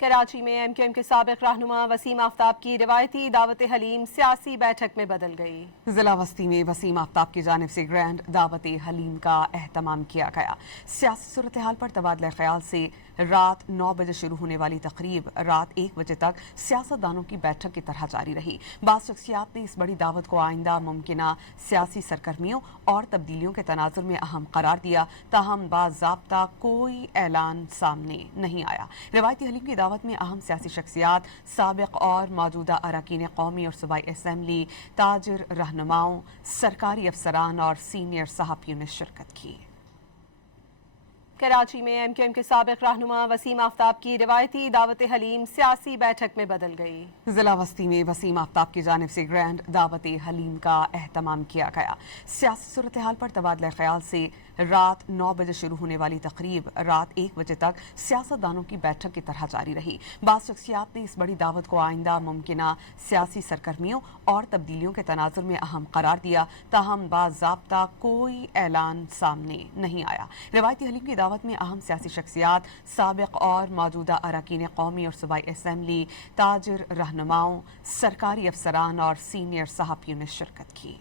کراچی میں M Q M کے سابق رہنما وسیم آفتاب کی روایتی دعوت حلیم سیاسی بیٹھک میں بدل گئی۔ ضلع وسطی میں وسیم آفتاب کی جانب سے گرینڈ دعوت حلیم کا اہتمام کیا گیا۔ سیاسی صورتحال پر تبادلہ خیال سے رات 9 بجے شروع ہونے والی تقریب رات 1 بجے تک سیاستدانوں کی بیٹھک کی طرح جاری رہی۔ بعض شخصیات نے اس بڑی دعوت کو آئندہ ممکنہ سیاسی سرگرمیوں اور تبدیلیوں کے تناظر میں اہم قرار دیا، تاہم باضابطہ کوئی اعلان سامنے نہیں آیا۔ روایتی حلیم کی دعوت میں اہم سیاسی شخصیات، سابق اور موجودہ اراکین قومی اور صوبائی اسمبلی، تاجر، رہنماؤں، سرکاری افسران اور سینئر صحافیوں نے شرکت کی۔ کراچی میں ایم کیو ایم کے سابق رہنما وسیم آفتاب کی روایتی دعوت حلیم سیاسی بیٹھک میں بدل گئی۔ ضلع وسطی میں وسیم آفتاب کی جانب سے گرینڈ دعوت حلیم کا اہتمام کیا گیا۔ سیاسی صورتحال پر تبادلہ خیال سے رات 9 بجے شروع ہونے والی تقریب رات 1 بجے تک سیاستدانوں کی بیٹھک کی طرح جاری رہی۔ بعض شخصیات نے اس بڑی دعوت کو آئندہ ممکنہ سیاسی سرگرمیوں اور تبدیلیوں کے تناظر میں اہم قرار دیا، تاہم باضابطہ کوئی اعلان سامنے نہیں آیا۔ روایتی حلیم کی دعوت میں اہم سیاسی شخصیات، سابق اور موجودہ اراکین قومی اور صوبائی اسمبلی، تاجر، رہنماؤں، سرکاری افسران اور سینئر صحافیوں نے شرکت کی۔